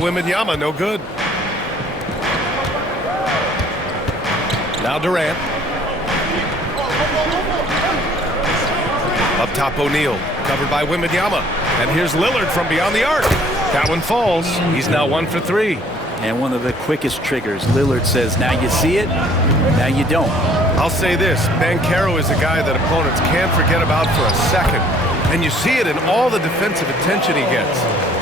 Wembanyama, no good. Now Durant. Up top, O'Neal, covered by Wembanyama. And here's Lillard from beyond the arc. That one falls. He's now 1 for 3. And one of the quickest triggers. Lillard says, now you see it, now you don't. I'll say this, Banchero is a guy that opponents can't forget about for a second. And you see it in all the defensive attention he gets.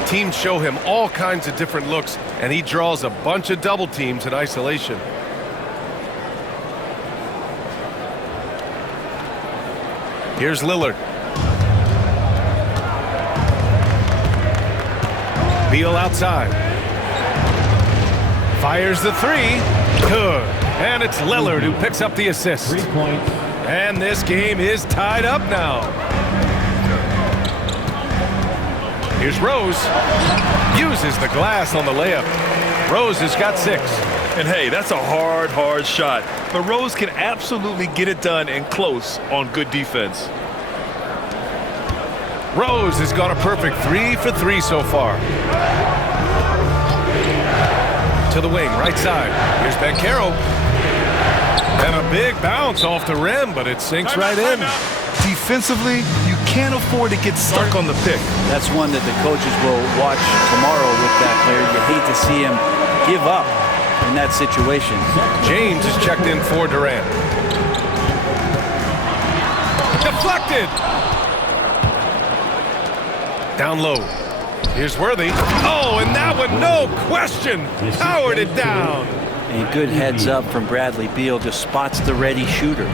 Teams show him all kinds of different looks, and he draws a bunch of double teams in isolation. Here's Lillard. Beal outside. Fires the three. Good. And it's Lillard who picks up the assist. 3 points. And this game is tied up now. Here's Rose. Uses the glass on the layup. Rose has got 6. And hey, that's a hard shot. But Rose can absolutely get it done and close on good defense. Rose has got a perfect 3 for 3 so far. To the wing, right side. Here's Banchero. And a big bounce off the rim, but it sinks right in. Defensively, you can't afford to get stuck on the pick. That's one that the coaches will watch tomorrow with that player. You hate to see him give up in that situation. James is checked in for Durant. Deflected. Down low. Here's Worthy. Oh, and that one, no question, powered it down. A good heads up from Bradley Beal, just spots the ready shooter.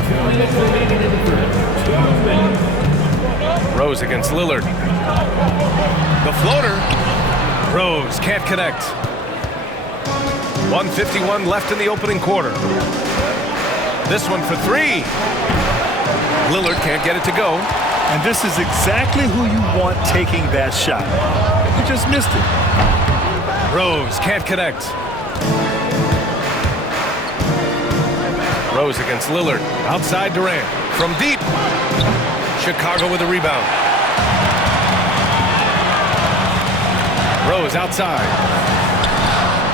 Rose against Lillard. The floater. Rose can't connect. 1:51 left in the opening quarter. This one for 3. Lillard can't get it to go. And this is exactly who you want taking that shot. You just missed it. Rose can't connect. Rose against Lillard. Outside Durant. From deep. Chicago with a rebound. Rose outside.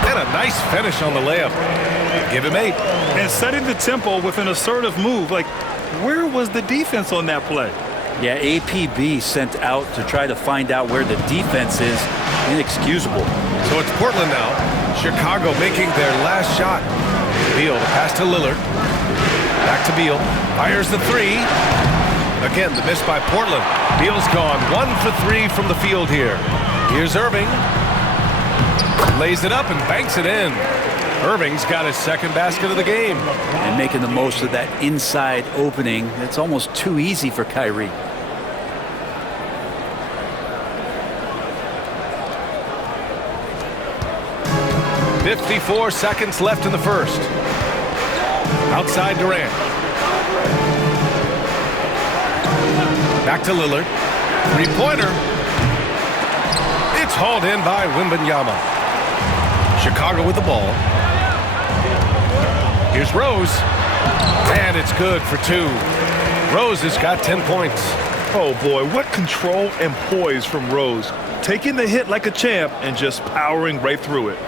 And a nice finish on the layup. Give him 8. And setting the tempo with an assertive move. Like, where was the defense on that play? Yeah, APB sent out to try to find out where the defense is. Inexcusable. So it's Portland now. Chicago making their last shot. Beal to pass to Lillard. Back to Beal. Fires the 3. Again, the miss by Portland. Beal's gone 1 for 3 from the field here. Here's Irving. Lays it up and banks it in. Irving's got his second basket of the game. And making the most of that inside opening. It's almost too easy for Kyrie. .54 seconds left in the first. Outside Durant. Back to Lillard. 3-pointer. It's hauled in by Wembanyama. Chicago with the ball. Here's Rose. And it's good for 2. Rose has got 10 points. Oh boy, what control and poise from Rose. Taking the hit like a champ and just powering right through it.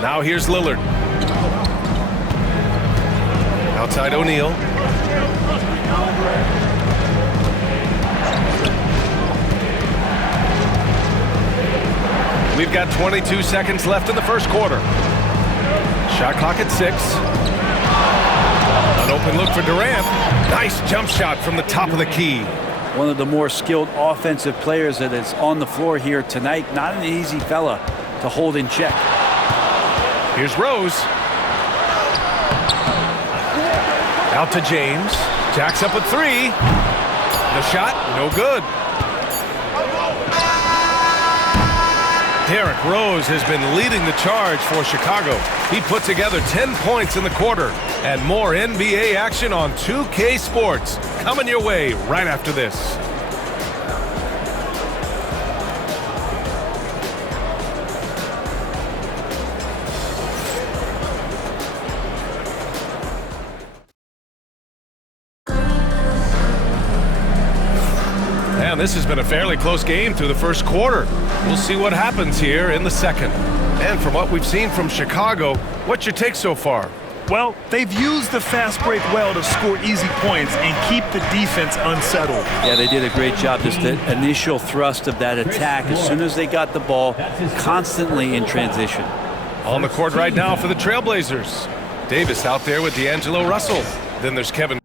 Now here's Lillard. Outside O'Neal. We've got 22 seconds left in the first quarter. Shot clock at 6. An open look for Durant. Nice jump shot from the top of the key. One of the more skilled offensive players that is on the floor here tonight. Not an easy fella to hold in check. Here's Rose. Out to James. Jacks up a 3. The shot, no good. Derrick Rose has been leading the charge for Chicago. He put together 10 points in the quarter. And more NBA action on 2K Sports. Coming your way right after this. on, this has been a fairly close game through the first quarter. We'll see what happens here in the second. And from what we've seen from Chicago, what's your take so far? Well, they've used the fast break well to score easy points and keep the defense unsettled. Yeah, they did a great job. Just the initial thrust of that attack, as soon as they got the ball, constantly in transition. On the court right now for the Trailblazers. Davis out there with D'Angelo Russell. Then there's Kevin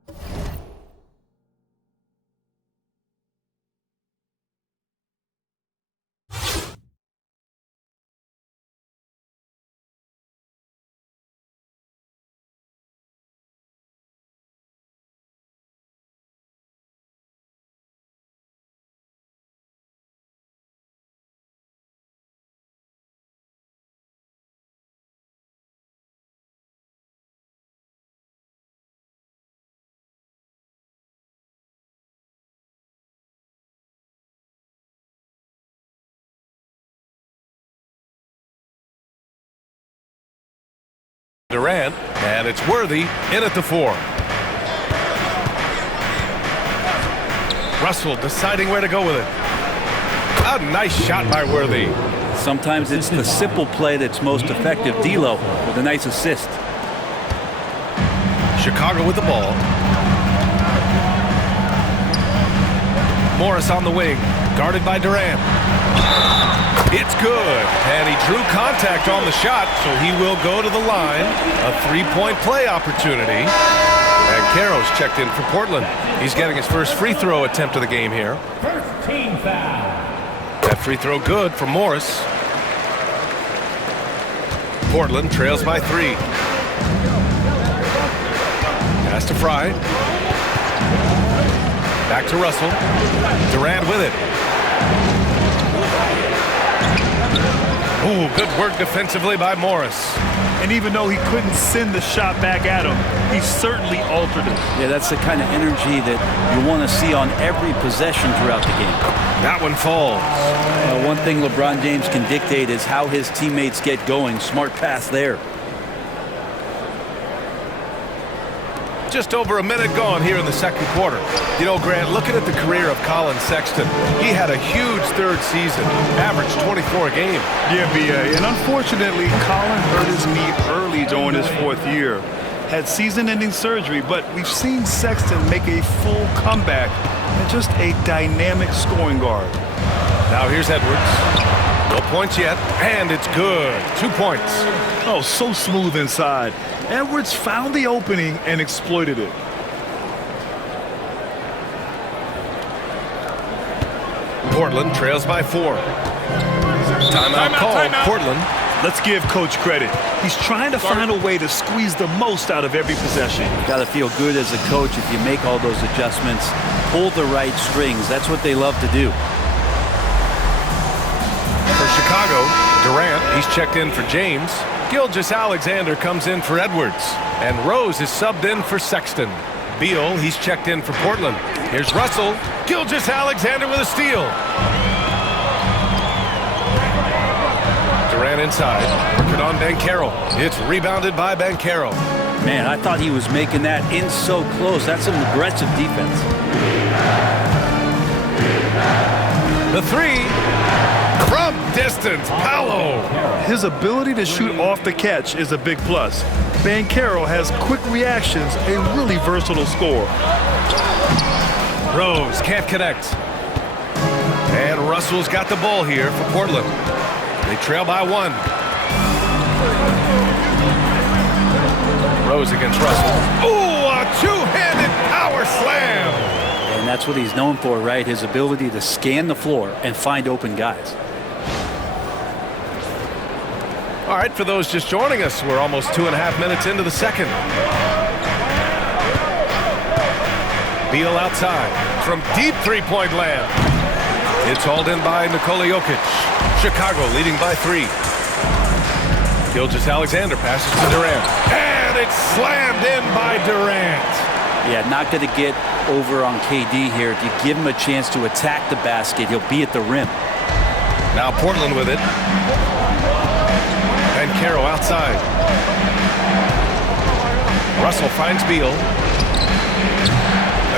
Durant, and it's Worthy in at the 4. Russell deciding where to go with it. A nice shot by Worthy. Sometimes it's the simple play that's most effective. D'Lo with a nice assist. Chicago with the ball. Morris on the wing, guarded by Durant. It's good, and he drew contact on the shot, so he will go to the line. A three-point play opportunity. And Caro's checked in for Portland. He's getting his first free throw attempt of the game here. First team foul. That free throw good for Morris. Portland trails by 3. Pass to Fry. Back to Russell. Durant with it. Ooh, good work defensively by Morris. And even though he couldn't send the shot back at him, he certainly altered it. Yeah, that's the kind of energy that you want to see on every possession throughout the game. That one falls. One thing LeBron James can dictate is how his teammates get going. Smart pass there. Just over a minute gone here in the second quarter. You know, Grant, looking at the career of Colin Sexton, he had a huge third season, averaged 24 a game. Yeah, B.A. And unfortunately, Colin hurt his knee early during his 4th year. Had season-ending surgery, but we've seen Sexton make a full comeback and just a dynamic scoring guard. Now here's Edwards. No points yet, and it's good. 2 points. Oh, so smooth inside. Edwards found the opening and exploited it. Portland trails by 4. Timeout call, Portland. Let's give Coach credit. He's trying to find a way to squeeze the most out of every possession. Got to feel good as a coach if you make all those adjustments, pull the right strings. That's what they love to do. For Chicago, Durant, he's checked in for James. Gilgeous-Alexander comes in for Edwards. And Rose is subbed in for Sexton. Beal, he's checked in for Portland. Here's Russell. Gilgeous-Alexander with a steal. Durant inside. Working on Banchero. It's rebounded by Banchero. Man, I thought he was making that in so close. That's some aggressive defense. The 3. From distance, Paolo. His ability to shoot off the catch is a big plus. Banchero has quick reactions, a really versatile scorer. Rose can't connect. And Russell's got the ball here for Portland. They trail by 1. Rose against Russell. Ooh, a two-handed power slam. And that's what he's known for, right? His ability to scan the floor and find open guys. All right, for those just joining us, we're almost 2.5 minutes into the second. Beal outside from deep three-point land. It's hauled in by Nikola Jokic. Chicago leading by 3. Gilgeous-Alexander passes to Durant. And it's slammed in by Durant. Yeah, not going to get over on KD here. If you give him a chance to attack the basket, he'll be at the rim. Now Portland with it. And Caro outside. Russell finds Beal.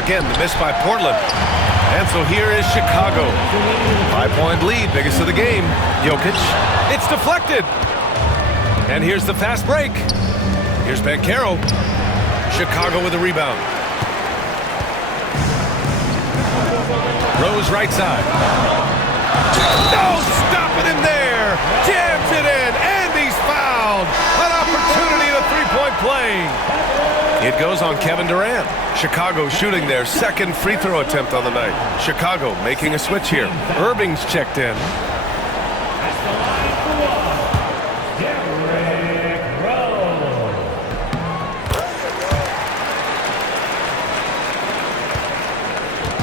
Again, the miss by Portland. And so here is Chicago. 5-point lead, biggest of the game. Jokic. It's deflected. And here's the fast break. Here's Banchero. Chicago with a rebound. Rose right side. No, stopping him there. Jams it in, and he's fouled. An opportunity at a three-point play. It goes on Kevin Durant. Chicago shooting their second free throw attempt on the night. Chicago making a switch here. Irving's checked in.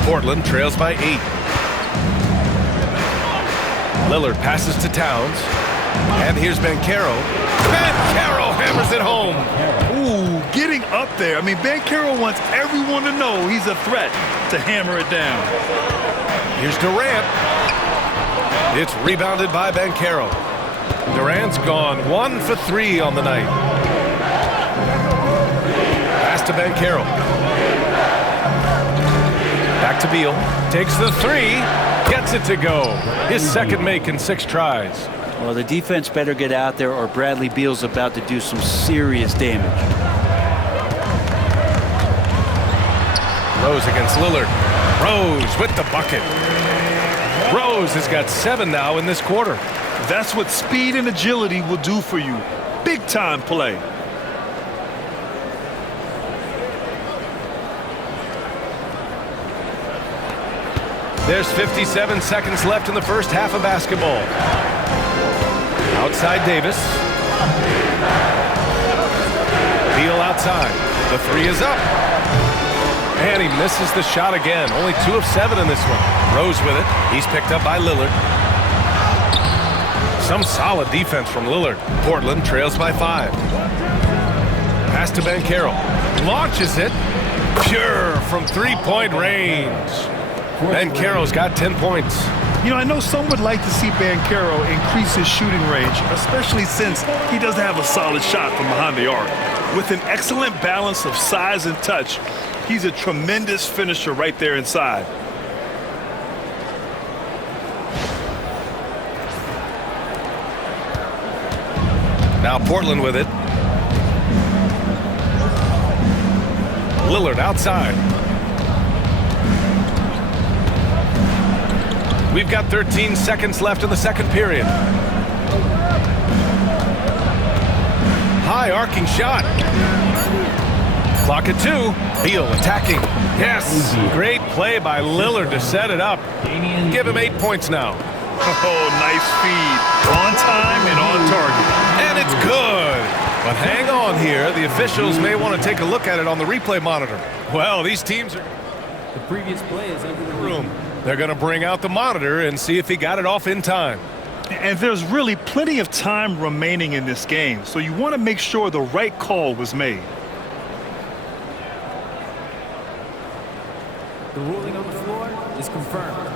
Portland trails by 8. Lillard passes to Towns. And here's Banchero. Banchero hammers it home. Ooh, getting up there. I mean, Banchero wants everyone to know he's a threat to hammer it down. Here's Durant. It's rebounded by Banchero. Durant's gone 1 for 3 on the night. Pass to Banchero. Back to Beal. Takes the 3. Gets it to go. His second make in 6 tries. Well, the defense better get out there or Bradley Beal's about to do some serious damage. Rose against Lillard. Rose with the bucket. Rose has got 7 now in this quarter. That's what speed and agility will do for you. Big time play. There's 57 seconds left in the first half of basketball. Outside Davis. Beal outside. The 3 is up. And he misses the shot again. Only 2 of 7 in this one. Rose with it. He's picked up by Lillard. Some solid defense from Lillard. Portland trails by 5. Pass to Banchero. Launches it. Pure from 3-point range. Banchero's got 10 points. You know, I know some would like to see Banchero increase his shooting range, especially since he doesn't have a solid shot from behind the arc. With an excellent balance of size and touch, he's a tremendous finisher right there inside. Now Portland with it. Lillard outside. We've got 13 seconds left in the second period. High arcing shot. Clock at 2. Beal attacking. Yes. Great play by Lillard to set it up. Give him 8 points now. Oh, nice feed. On time and on target. And it's good. But hang on here. The officials may want to take a look at it on the replay monitor. Well, these teams are... The previous play is under the room. They're going to bring out the monitor and see if he got it off in time. And there's really plenty of time remaining in this game, so you want to make sure the right call was made. The ruling on the floor is confirmed.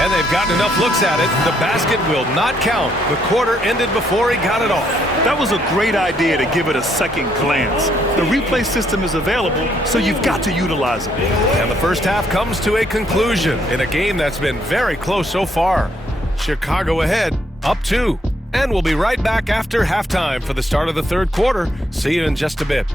And they've gotten enough looks at it. The basket will not count. The quarter ended before he got it off. That was a great idea to give it a second glance. The replay system is available, so you've got to utilize it. And the first half comes to a conclusion in a game that's been very close so far. Chicago ahead, up 2. And we'll be right back after halftime for the start of the third quarter. See you in just a bit.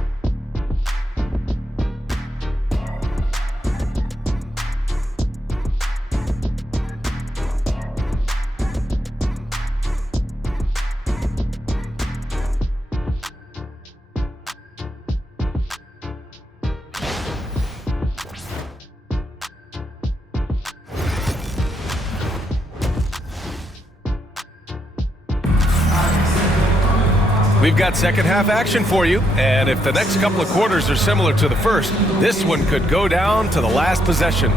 We've got second half action for you, and if the next couple of quarters are similar to the first, this one could go down to the last possession.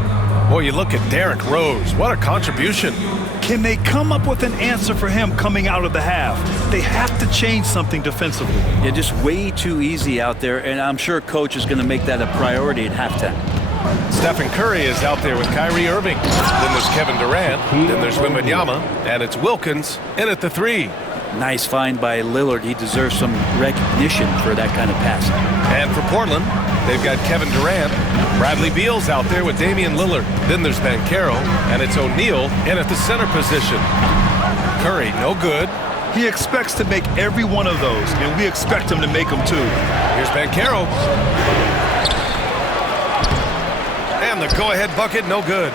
Boy, you look at Derrick Rose. What a contribution. Can they come up with an answer for him coming out of the half? They have to change something defensively. Yeah, just way too easy out there, and I'm sure coach is going to make that a priority at halftime. Stephen Curry is out there with Kyrie Irving. Then there's Kevin Durant. Then there's Wembanyama. And it's Wilkins in at the 3. Nice find by Lillard. He deserves some recognition for that kind of passing. And for Portland, they've got Kevin Durant. Bradley Beal's out there with Damian Lillard. Then there's Banchero. And it's O'Neal in at the center position. Curry, no good. He expects to make every one of those, and we expect him to make them too. Here's Banchero. And the go-ahead bucket, no good.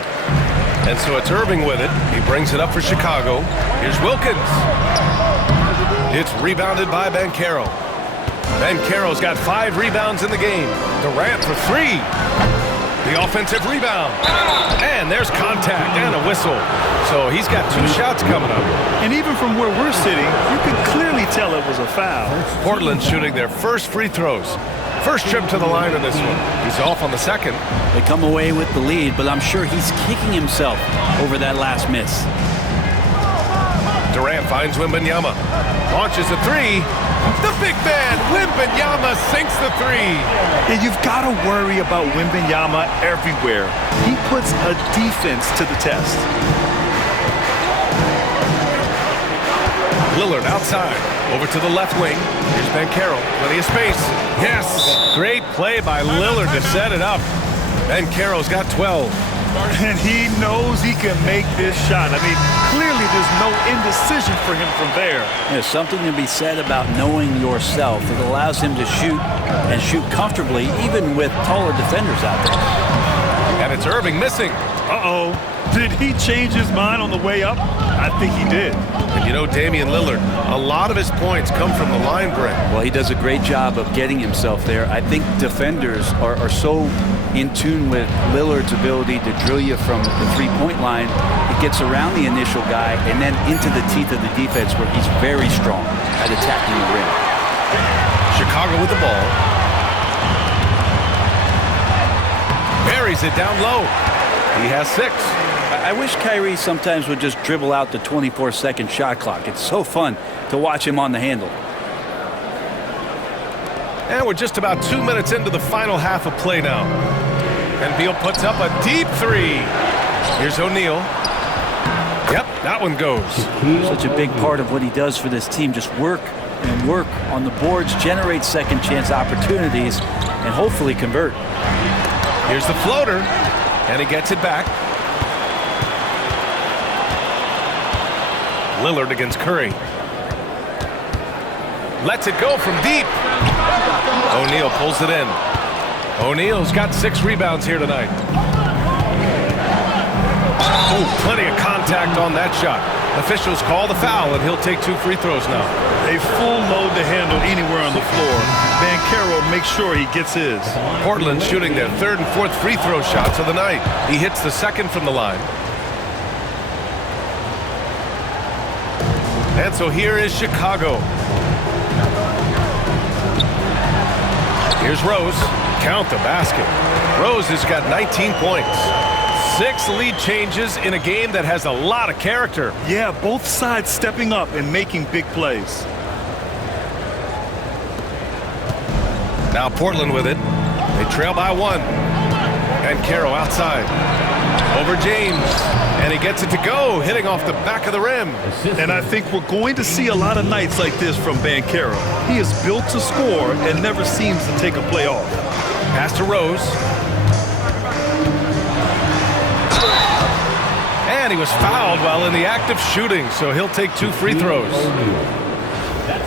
And so it's Irving with it. He brings it up for Chicago. Here's Wilkins. It's rebounded by Banchero. Banchero's got 5 rebounds in the game. Durant for 3. The offensive rebound. And there's contact and a whistle. So he's got 2 shots coming up. And even from where we're sitting, you can clearly tell it was a foul. Portland shooting their first free throws. First trip to the line in this one. He's off on the second. They come away with the lead, but I'm sure he's kicking himself over that last miss. Durant finds Wembanyama. Launches a 3. The big man, Wembanyama, sinks the 3. And you've got to worry about Wembanyama everywhere. He puts a defense to the test. Lillard outside. Over to the left wing. Here's Banchero. Plenty of space. Yes! Great play by Lillard to set it up. Banchero's got 12. And he knows he can make this shot. I mean, clearly there's no indecision for him from there. There's something to be said about knowing yourself. It allows him to shoot and shoot comfortably, even with taller defenders out there. And it's Irving missing. Uh-oh. Did he change his mind on the way up? I think he did. And you know Damian Lillard, a lot of his points come from the line break. Well, he does a great job of getting himself there. I think defenders are so in tune with Lillard's ability to drill you from the three-point line. It gets around the initial guy and then into the teeth of the defense where he's very strong at attacking the rim. Chicago with the ball. Buries it down low. He has 6. I wish Kyrie sometimes would just dribble out the 24-second shot clock. It's so fun to watch him on the handle. And we're just about 2 minutes into the final half of play now. And Beal puts up a deep 3. Here's O'Neal. Yep, that one goes. Such a big part of what he does for this team. Just work and work on the boards, generate second chance opportunities, and hopefully convert. Here's the floater. And he gets it back. Lillard against Curry. Lets it go from deep. O'Neal pulls it in. O'Neal's got 6 rebounds here tonight. Oh, plenty of contact on that shot. Officials call the foul, and he'll take 2 free throws now. A full load to handle anywhere on the floor. Banchero makes sure he gets his. Portland shooting their 3rd and 4th free throw shots of the night. He hits the 2nd from the line. And so here is Chicago. Here's Rose. Count the basket. Rose has got 19 points. 6 lead changes in a game that has a lot of character. Yeah, both sides stepping up and making big plays. Now Portland with it. They trail by 1. Banchero outside. Over James. And he gets it to go, hitting off the back of the rim. And I think we're going to see a lot of nights like this from Banchero. He is built to score and never seems to take a play off. Pass to Rose. And he was fouled while in the act of shooting, so he'll take 2 free throws.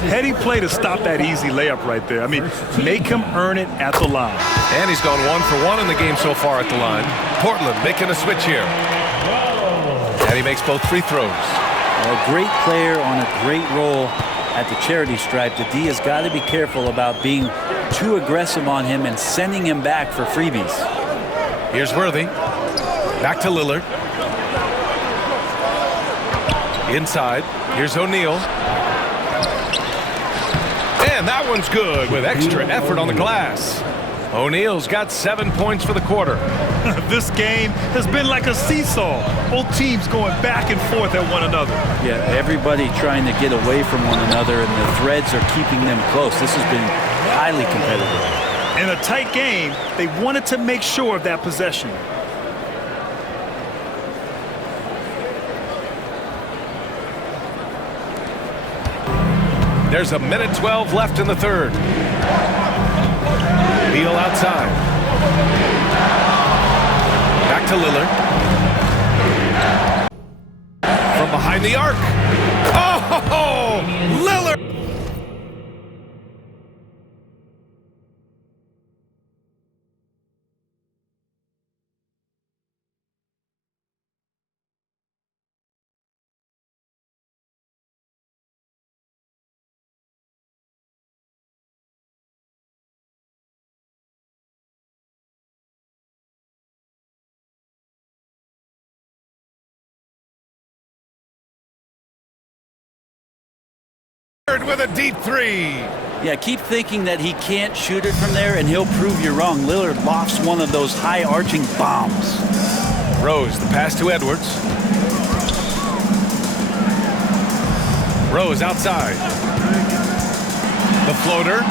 Heady play to stop that easy layup right there. I mean, make him earn it at the line. And he's gone 1 for 1 in the game so far at the line. Portland making a switch here. And he makes both free throws. A great player on a great role at the charity stripe. The D has got to be careful about being too aggressive on him and sending him back for freebies. Here's Worthy. Back to Lillard. Inside. Here's O'Neal. And that one's good with extra effort on the glass. O'Neal's got 7 points for the quarter. This game has been like a seesaw. Both teams going back and forth at one another. Yeah, everybody trying to get away from one another, and the threads are keeping them close. This has been highly competitive. In a tight game, they wanted to make sure of that possession. There's a minute 12 left in the third. Beal outside. Back to Lillard. From behind the arc. Oh, Lillard! With a deep three. Yeah, keep thinking that he can't shoot it from there, and he'll prove you wrong. Lillard lofts one of those high-arching bombs. Rose, the pass to Edwards. Rose outside. The floater.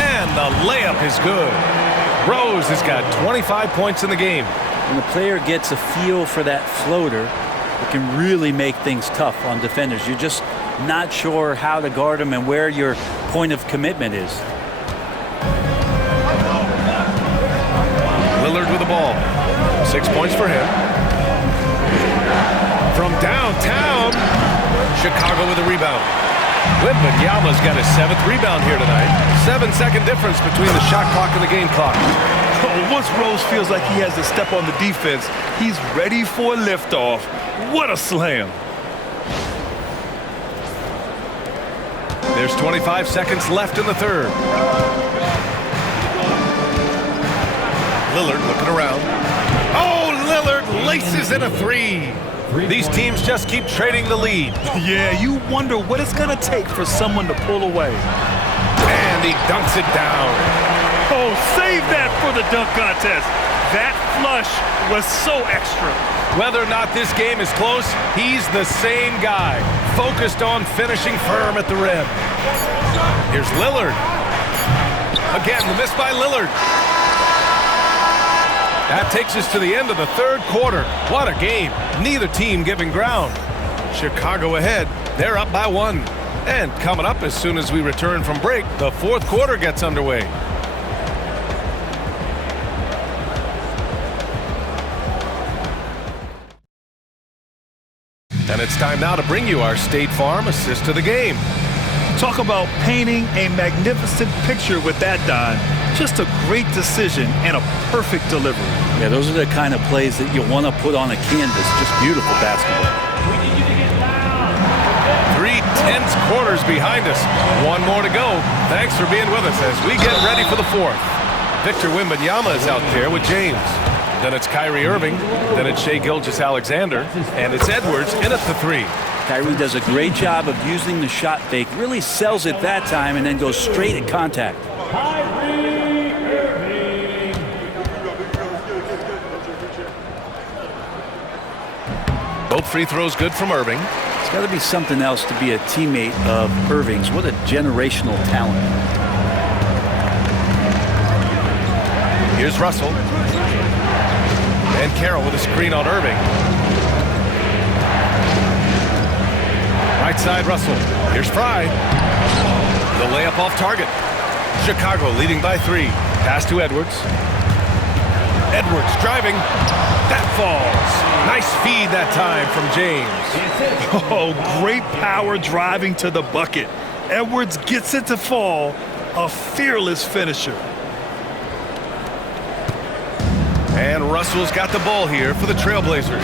And the layup is good. Rose has got 25 points in the game. When the player gets a feel for that floater, it can really make things tough on defenders. You're just not sure how to guard them and where your point of commitment is. Lillard with the ball. 6 points for him. From downtown, Chicago with a rebound. Wembanyama's got his 7th rebound here tonight. 7-second difference between the shot clock and the game clock. Oh, once Rose feels like he has to step on the defense, he's ready for a liftoff. What a slam. There's 25 seconds left in the third. Lillard looking around. Oh, Lillard laces in a three. These teams just keep trading the lead. Yeah, you wonder what it's going to take for someone to pull away. And he dunks it down. Oh, save that for the dunk contest. That flush was so extra. Whether or not this game is close, he's the same guy, focused on finishing firm at the rim. Here's Lillard. Again, the miss by Lillard. That takes us to the end of the third quarter. What a game. Neither team giving ground. Chicago ahead. They're up by 1. And coming up as soon as we return from break, the fourth quarter gets underway. And it's time now to bring you our State Farm assist to the game. Talk about painting a magnificent picture with that, Don. Just a great decision and a perfect delivery. Yeah, those are the kind of plays that you want to put on a canvas. Just beautiful basketball. 3 tense quarters behind us. 1 more to go. Thanks for being with us as we get ready for the fourth. Victor Wembanyama is out there with James. Then it's Kyrie Irving. Then it's Shai Gilgeous-Alexander. And it's Edwards in at the 3. Kyrie does a great job of using the shot fake, really sells it that time, and then goes straight at contact. Both free throws good from Irving. It's got to be something else to be a teammate of Irving's. What a generational talent. Here's Russell. And Carroll with a screen on Irving. Right side, Russell. Here's Fry. The layup off target. Chicago leading by 3. Pass to Edwards. Edwards driving. That falls. Nice feed that time from James. Oh, great power driving to the bucket. Edwards gets it to fall. A fearless finisher. And Russell's got the ball here for the Trailblazers.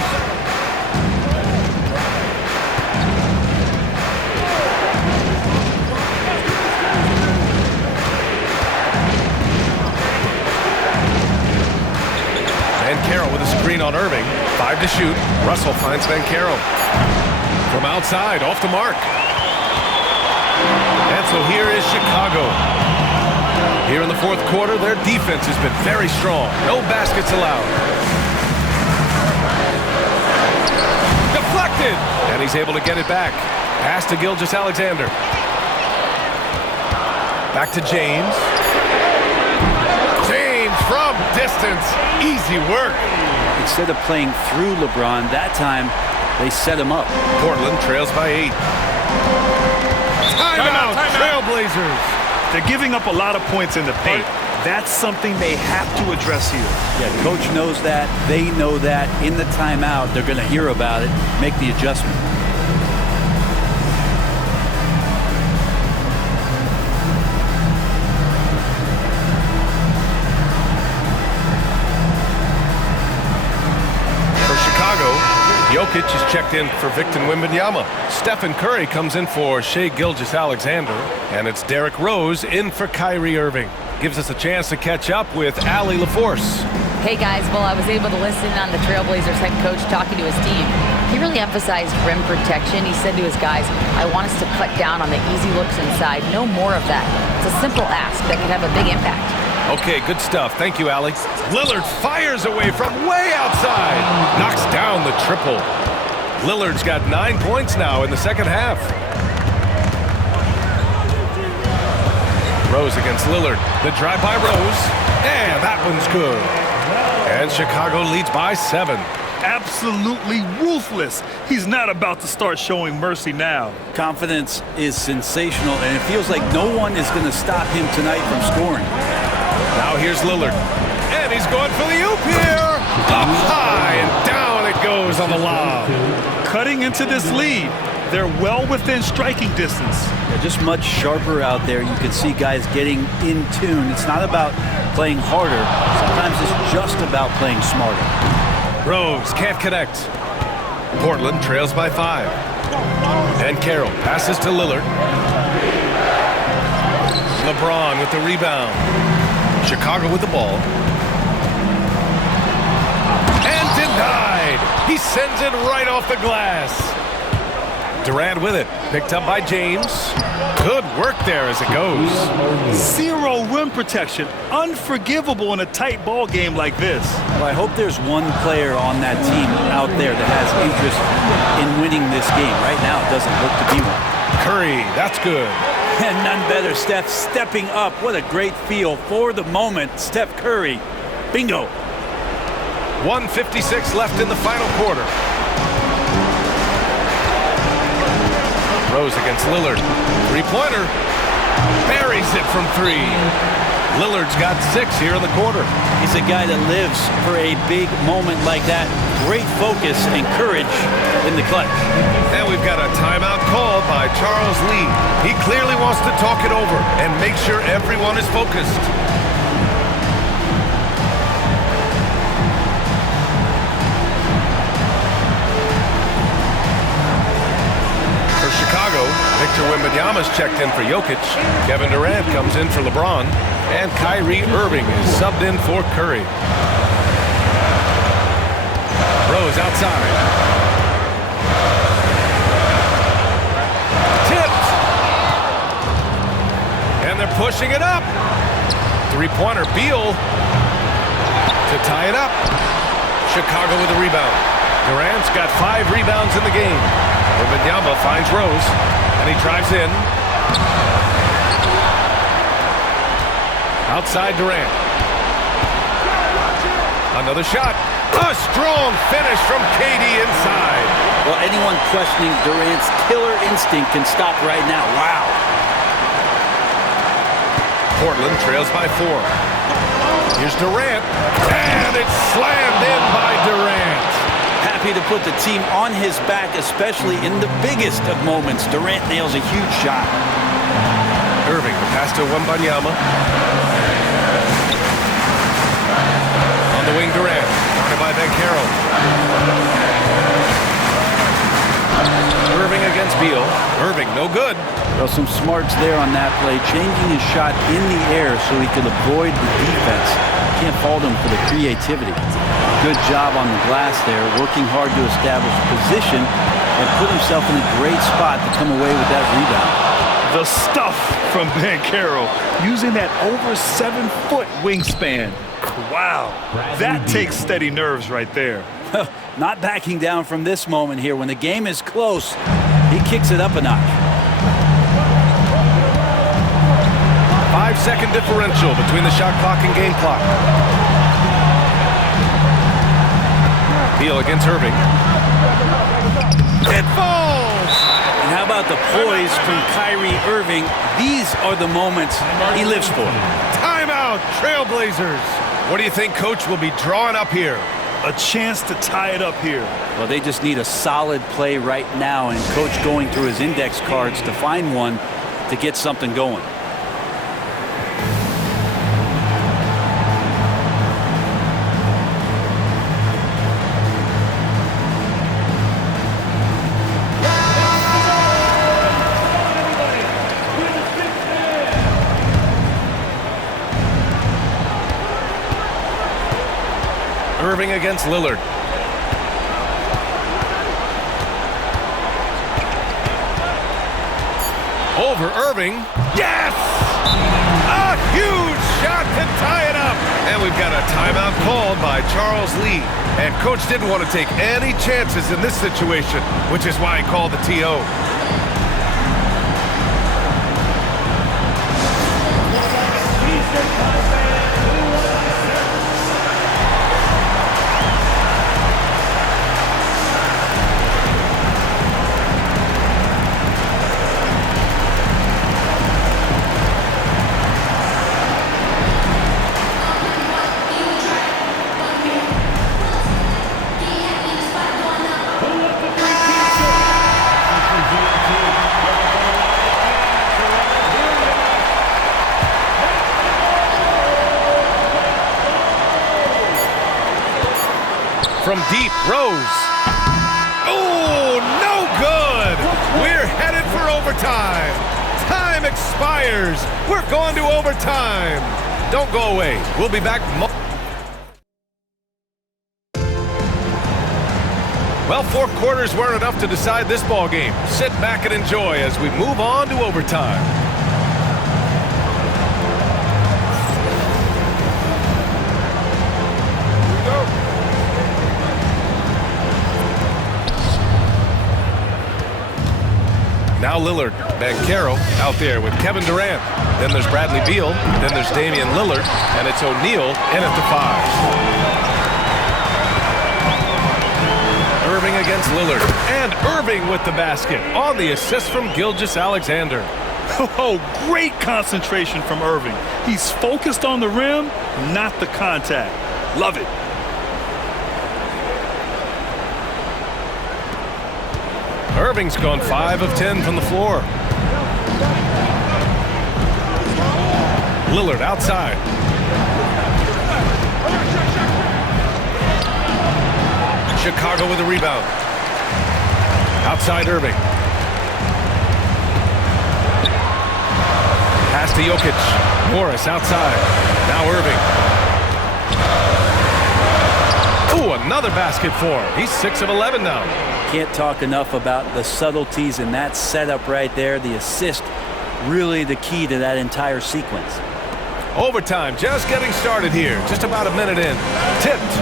Carroll with a screen on Irving. 5 to shoot. Russell finds Banchero. From outside, off the mark. And so here is Chicago. Here in the fourth quarter, their defense has been very strong. No baskets allowed. Deflected! And he's able to get it back. Pass to Gilgeous-Alexander. Back to James. distance. Easy work. Instead of playing through LeBron, that time they set him up. Portland trails by 8. Timeout, Trailblazers. They're giving up a lot of points in the paint. That's something they have to address here. Yeah, coach knows that. They know that. In the timeout, they're going to hear about it, make the adjustment. For Chicago, Jokic is checked in for Victor Wembanyama. Stephen Curry comes in for Shai Gilgeous-Alexander. And it's Derrick Rose in for Kyrie Irving. Gives us a chance to catch up with Allie LaForce. Hey guys, well, I was able to listen on the Trailblazers head coach talking to his team. He really emphasized rim protection. He said to his guys, I want us to cut down on the easy looks inside. No more of that. It's a simple ask that can have a big impact. Okay, good stuff. Thank you, Allie. Lillard fires away from way outside. Knocks down the triple. Lillard's got 9 points now in the second half. Rose against Lillard. The drive by Rose. And that one's good. And Chicago leads by 7. Absolutely ruthless. He's not about to start showing mercy now. Confidence is sensational, and it feels like no one is going to stop him tonight from scoring. Now here's Lillard. And he's going for the oop here. Up high and down it goes on the lob. Cutting into this lead. They're well within striking distance. They're just much sharper out there. You can see guys getting in tune. It's not about playing harder. Sometimes it's just about playing smarter. Rose can't connect. Portland trails by 5. And Carroll passes to Lillard. LeBron with the rebound. Chicago with the ball. And denied. He sends it right off the glass. Durant with it. Picked up by James. Good work there as it goes. Zero rim protection. Unforgivable in a tight ball game like this. Well, I hope there's one player on that team out there that has interest in winning this game. Right now, it doesn't look to be one. Curry, that's good. And none better, Steph stepping up. What a great feel for the moment. Steph Curry. Bingo. 1:56 left in the final quarter. Rose against Lillard. Three-pointer. Buries it from 3. Lillard's got 6 here in the quarter. He's a guy that lives for a big moment like that. Great focus and courage in the clutch. And we've got a timeout called by Charles Lee. He clearly wants to talk it over and make sure everyone is focused. Victor Wembanyama's checked in for Jokic. Kevin Durant comes in for LeBron. And Kyrie Irving is subbed in for Curry. Rose outside. Tipped. And they're pushing it up. Three-pointer. Beal to tie it up. Chicago with a rebound. Durant's got 5 rebounds in the game. Wembanyama finds Rose, and he drives in. Outside Durant. Another shot. A strong finish from KD inside. Well, anyone questioning Durant's killer instinct can stop right now. Wow. Portland trails by 4. Here's Durant, and it's slammed in by Durant. Happy to put the team on his back, especially in the biggest of moments. Durant nails a huge shot. Irving, the pass to Wembanyama. On the wing, Durant. Guarded by Banchero. Irving against Beal. Irving, no good. Well, some smarts there on that play, changing his shot in the air so he could avoid the defense. Can't fault him for the creativity. Good job on the glass there, working hard to establish position and put himself in a great spot to come away with that rebound. The stuff from Banchero, using that over 7-foot wingspan. Wow, that takes steady nerves right there. Not backing down from this moment here. When the game is close, he kicks it up a notch. 5-second differential between the shot clock and game clock. Beal against Irving. It falls! And how about the poise from Kyrie Irving? These are the moments he lives for. Timeout, Trailblazers. What do you think Coach will be drawing up here? A chance to tie it up here. Well, they just need a solid play right now, and Coach going through his index cards to find one to get something going. Irving against Lillard. Over Irving. Yes! A huge shot to tie it up. And we've got a timeout called by Charles Lee. And Coach didn't want to take any chances in this situation, which is why he called the TO. From deep, Rose. Oh, no good. We're headed for overtime. Time expires. We're going to overtime. Don't go away. We'll be back. Well, 4 quarters weren't enough to decide this ball game. Sit back and enjoy as we move on to overtime. Now Lillard, Banchero out there with Kevin Durant. Then there's Bradley Beal. Then there's Damian Lillard. And it's O'Neal in at the 5. Irving against Lillard. And Irving with the basket on the assist from Gilgeous-Alexander. Oh, great concentration from Irving. He's focused on the rim, not the contact. Love it. Irving's gone 5 of 10 from the floor. Lillard outside. Chicago with a rebound. Outside Irving. Pass to Jokic. Morris outside. Now Irving. Ooh, another basket for him. He's 6 of 11 now. Can't talk enough about the subtleties in that setup right there. The assist, really the key to that entire sequence. Overtime just getting started here. Just about a minute in. Tipped.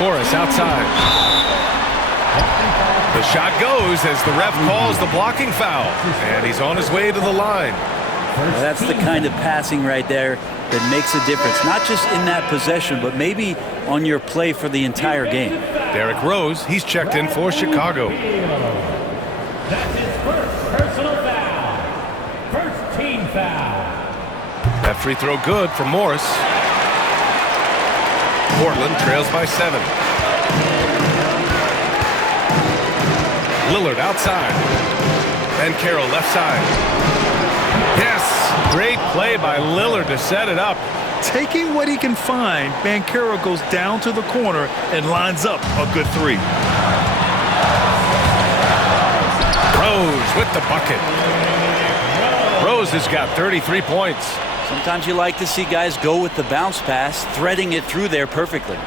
Morris outside. The shot goes as the ref calls the blocking foul. And he's on his way to the line. Well, that's the kind of passing right there that makes a difference. Not just in that possession, but maybe on your play for the entire game. Derrick Rose, he's checked in for Chicago. That's his first personal foul. First team foul. That free throw good for Morris. Portland trails by 7. Lillard outside. And Carroll left side. Yes, great play by Lillard to set it up. Taking what he can find, Banchero goes down to the corner and lines up a good 3. Rose with the bucket. Rose has got 33 points. Sometimes you like to see guys go with the bounce pass, threading it through there perfectly.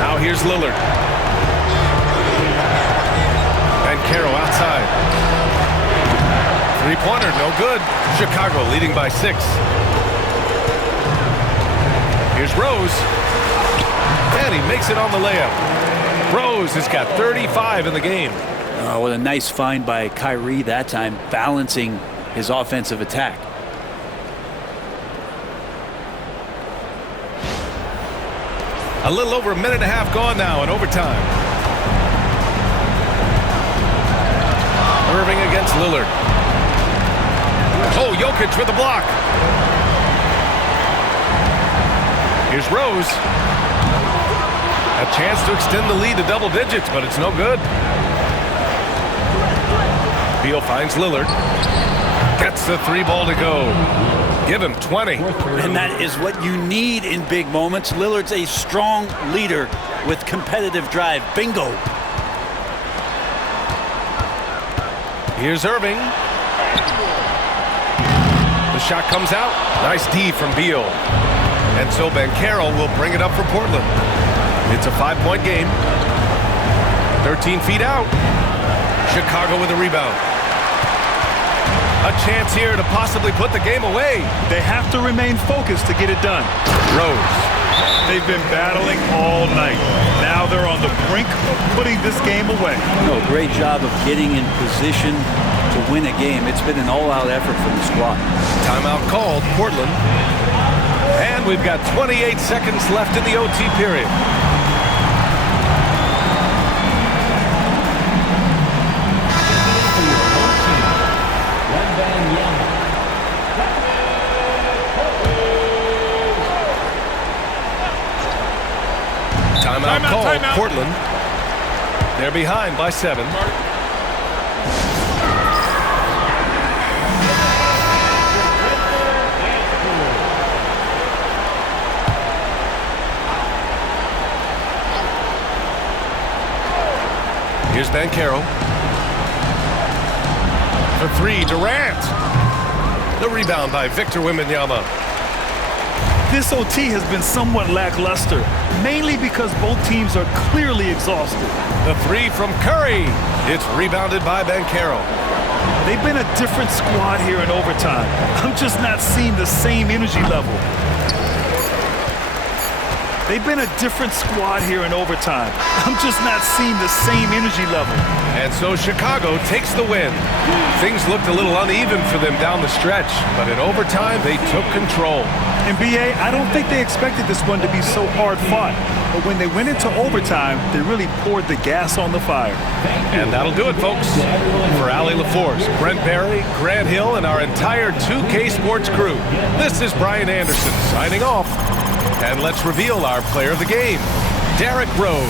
Now here's Lillard. Banchero outside. Three-pointer, no good. Chicago leading by 6. Here's Rose. And he makes it on the layup. Rose has got 35 in the game. Oh, what a nice find by Kyrie that time, balancing his offensive attack. A little over a minute and a half gone now in overtime. Irving against Lillard. Oh, Jokic with a block. Here's Rose. A chance to extend the lead to double digits, but it's no good. Beal finds Lillard. Gets the three ball to go. Give him 20. And that is what you need in big moments. Lillard's a strong leader with competitive drive. Bingo. Here's Irving. The shot comes out. Nice D from Beal. And so Banchero will bring it up for Portland. It's a 5-point game. 13 feet out. Chicago with a rebound. A chance here to possibly put the game away. They have to remain focused to get it done. Rose. They've been battling all night. Now they're on the brink of putting this game away. No, great job of getting in position to win a game. It's been an all-out effort from the squad. Timeout called, Portland. And we've got 28 seconds left in the OT period. Timeout called, Portland. They're behind by 7. Here's Banchero. For 3, Durant. The rebound by Victor Wembanyama. This OT has been somewhat lackluster, mainly because both teams are clearly exhausted. The 3 from Curry. It's rebounded by Banchero. They've been a different squad here in overtime. I'm just not seeing the same energy level. They've been a different squad here in overtime. I'm just not seeing the same energy level. And so Chicago takes the win. Things looked a little uneven for them down the stretch, but in overtime they took control. And BA, I don't think they expected this one to be so hard fought. But when they went into overtime, they really poured the gas on the fire. And that'll do it, folks. For Allie LaForce, Brent Barry, Grant Hill, and our entire 2K Sports crew, this is Brian Anderson signing off. And let's reveal our player of the game, Derrick Rose.